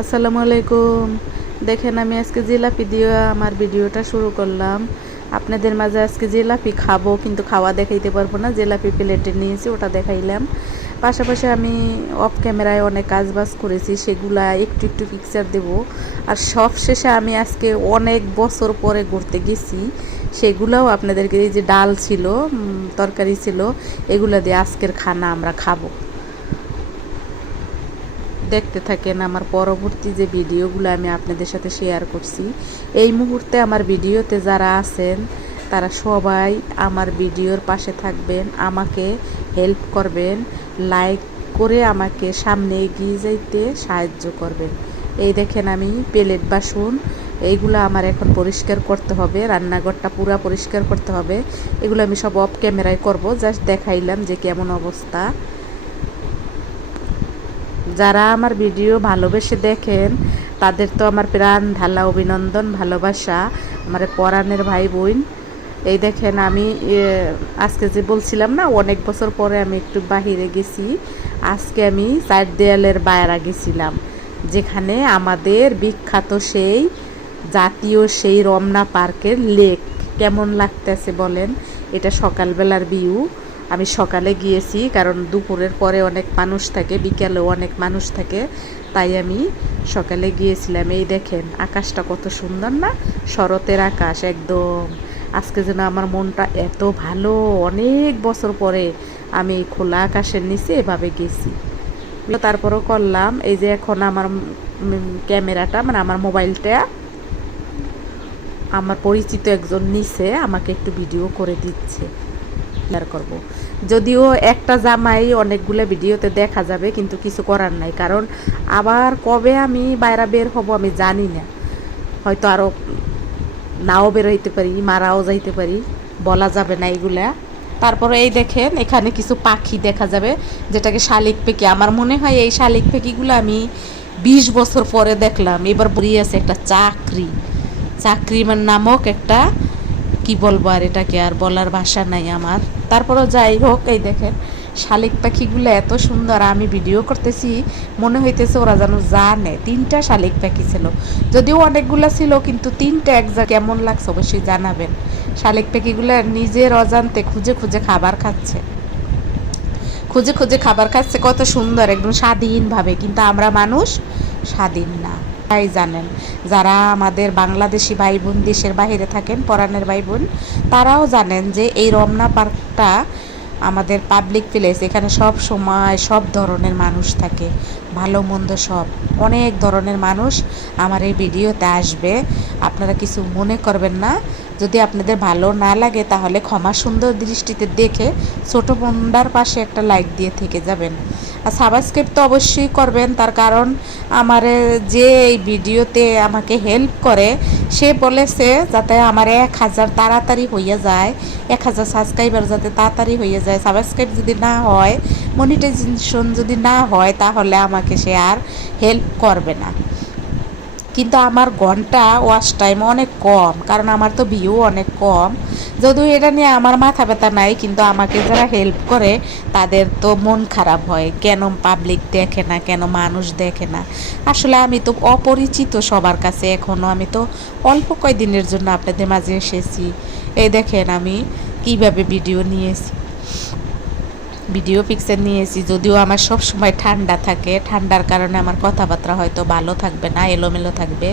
আসসালামু আলাইকুম। দেখেন আমি আজকে জিলাপি দিয়ে আমার ভিডিওটা শুরু করলাম। আপনাদের মাঝে আজকে জিলাপি খাবো, কিন্তু খাওয়া দেখাইতে পারবো না। জিলাপি প্লেটে নিয়েছি, ওটা দেখাইলাম। পাশাপাশি আমি অফ ক্যামেরায় অনেক কাজ বাজ করেছি, সেগুলা একটু একটু পিকচার দেব। আর সব শেষে আমি আজকে অনেক বছর পরে ঘুরতে গেছি, সেগুলোও আপনাদেরকে, এই যে ডাল ছিল, তরকারি ছিল, এগুলা দিয়ে আজকের খানা আমরা খাবো। দেখতে থাকেন আমার পরবর্তী যে ভিডিওগুলো আমি আপনাদের সাথে শেয়ার করছি। এই মুহূর্তে আমার ভিডিওতে যারা আছেন তারা সবাই আমার ভিডিওর পাশে থাকবেন, আমাকে হেল্প করবেন, লাইক করে আমাকে সামনে এগিয়ে যাইতে সাহায্য করবেন। এই দেখেন আমি প্লেট বাসন এইগুলো আমার এখন পরিষ্কার করতে হবে, রান্নাঘরটা পুরো পরিষ্কার করতে হবে। এগুলো আমি সব অফ ক্যামেরায় করব, জাস্ট দেখাইলাম যে কেমন অবস্থা। যারা আমার ভিডিও ভালোবেসে দেখেন তাদের তো আমার প্রাণ ঢালা অভিনন্দন, ভালোবাসা, আমার পরাণের ভাই বোন। এই দেখেন আমি আজকে যে বলছিলাম না অনেক বছর পরে আমি একটু বাহিরে গেছি, আজকে আমি চার দেয়ালের বাইরে গেছিলাম, যেখানে আমাদের বিখ্যাত সেই জাতীয় সেই রমনা পার্কের লেক। কেমন লাগতেছে বলেন? এটা সকালবেলার ভিউ। আমি সকালে গিয়েছি, কারণ দুপুরের পরে অনেক মানুষ থাকে, বিকেলেও অনেক মানুষ থাকে, তাই আমি সকালে গিয়েছিলাম। এই দেখেন আকাশটা কত সুন্দর না, শরতের আকাশ একদম। আজকে যেন আমার মনটা এত ভালো, অনেক বছর পরে আমি খোলা আকাশের নিচে এভাবে গেছি। তারপরও করলাম এই যে এখন আমার ক্যামেরাটা, মানে আমার মোবাইলটা আমার পরিচিত একজন নিচে আমাকে একটু ভিডিও করে দিচ্ছে, শেয়ার করব। যদিও একটা জামাই অনেকগুলো ভিডিওতে দেখা যাবে, কিন্তু কিছু করার নাই, কারণ আবার কবে আমি বাইরে বের হব আমি জানি না। হয়তো আরও নাও বের হইতে পারি, মারাও যাইতে পারি, বলা যাবে না এগুলা। তারপরে এই দেখেন এখানে কিছু পাখি দেখা যাবে, যেটাকে শালিক পাখি। আমার মনে হয় এই শালিক পাখিগুলো আমি 20 বছর পরে দেখলাম। এবার বেরিয়ে আছে একটা চাকরি নামক একটা, কি বলবো আর, এটাকে আর বলার ভাষা নাই আমার। তারপরও যাই হোক, এই দেখেন শালিক পাখিগুলো এত সুন্দর। আমি ভিডিও করতেছি, মনে হইতেছে ওরা যেন জানে। 3টা শালিক পাখি ছিল, যদিও অনেকগুলো ছিল, কিন্তু 3টা একজা কেমন লাগছে অবশ্যই জানাবেন। শালিক পাখিগুলো নিজের অজান্তে খুঁজে খুঁজে খাবার খাচ্ছে, কত সুন্দর, একদম স্বাধীনভাবে। কিন্তু আমরা মানুষ স্বাধীন না, তাই জানেন। যারা আমাদের বাংলাদেশি ভাই বোন দেশের বাইরে থাকেন, পরাণের ভাই বোন, তারাও জানেন যে এই রমনা পার্কটা আমাদের পাবলিক প্লেস। এখানে সব সময় সব ধরনের মানুষ থাকে, ভালো মন্দ সব, অনেক ধরনের মানুষ আমার এই ভিডিওতে আসবে। আপনারা কিছু মনে করবেন না। যদি আপনাদের ভালো না লাগে তাহলে ক্ষমা সুন্দর দৃষ্টিতে দেখে ছোটো বোনটার পাশে একটা লাইক দিয়ে থেকে যাবেন। আর সাবস্ক্রাইব তো অবশ্যই করবেন, তার কারণ আমার যে এই ভিডিওতে আমাকে হেল্প করে, সে বলেছে যাতে আমার 1000 তাড়াতাড়ি হইয়া যায়, 1000 সাবস্ক্রাইবার যাতে তাড়াতাড়ি হইয়া যায়। সাবস্ক্রাইব যদি না হয়, মনিটাইজেশন যদি না হয়, তাহলে আমাকে সে আর হেল্প করবে না। কিন্তু আমার ঘন্টা ওয়াচ টাইম অনেক কম, কারণ আমার তো ভিউ অনেক কম। যদিও এটা নিয়ে আমার মাথা ব্যথা নাই, কিন্তু আমাকে যারা হেল্প করে তাদের তো মন খারাপ হয়, কেন পাবলিক দেখে না, কেন মানুষ দেখে না। আসলে আমি তো অপরিচিত সবার কাছে এখনও, আমি তো অল্প কয়েকদিনের জন্য আপনাদের মাঝে এসেছি। এই দেখেন আমি কিভাবে ভিডিও পিকচার নিয়েছি। যদিও আমার সব সময় ঠান্ডা থাকে, ঠান্ডার কারণে আমার কথাবার্তা হয়তো ভালো থাকবে না, এলোমেলো থাকবে।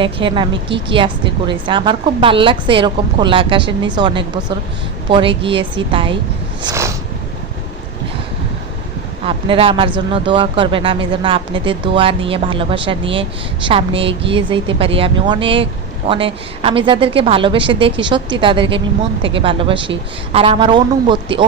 দেখেন আমি কি আজকে করেছি, আমার খুব ভালো লাগছে। এরকম খোলা আকাশের নিচে অনেক বছর পরে গিয়েছি, তাই আপনারা আমার জন্য দোয়া করবেন, আমি যেন আপনাদের দোয়া নিয়ে, ভালোবাসা নিয়ে সামনে এগিয়ে যেতে পারি। আমি অনেক অনেক আমি যাদেরকে ভালোবেসে দেখি, সত্যি তাদেরকে আমি মন থেকে ভালোবাসি। আর আমার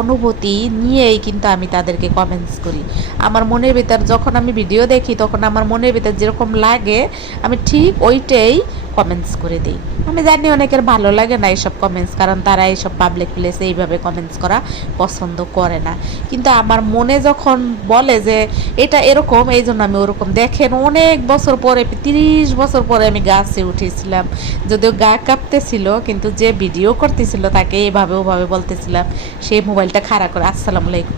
অনুভূতি নিয়েই কিন্তু আমি তাদেরকে কমেন্টস করি। আমার মনের ভিতর যখন আমি ভিডিও দেখি, তখন আমার মনের ভিতর যেরকম লাগে আমি ঠিক ওইটাই কমেন্টস করে দিই। আমি জানি অনেকের ভালো লাগে না এইসব কমেন্টস, কারণ তারা এইসব পাবলিক প্লেসে এইভাবে কমেন্টস করা পছন্দ করে না। কিন্তু আমার মনে যখন বলে যে এটা এরকম, এই জন্য আমি ওরকম। দেখেন অনেক বছর পরে, 30 বছর পরে আমি গাছে উঠেছিলাম, যদিও গা কাঁপতেছিল, কিন্তু যে ভিডিও করতেছিল তাকে এভাবে ওভাবে বলতেছিলাম, সেই মোবাইলটা খাড়া করে। আসসালামু আলাইকুম।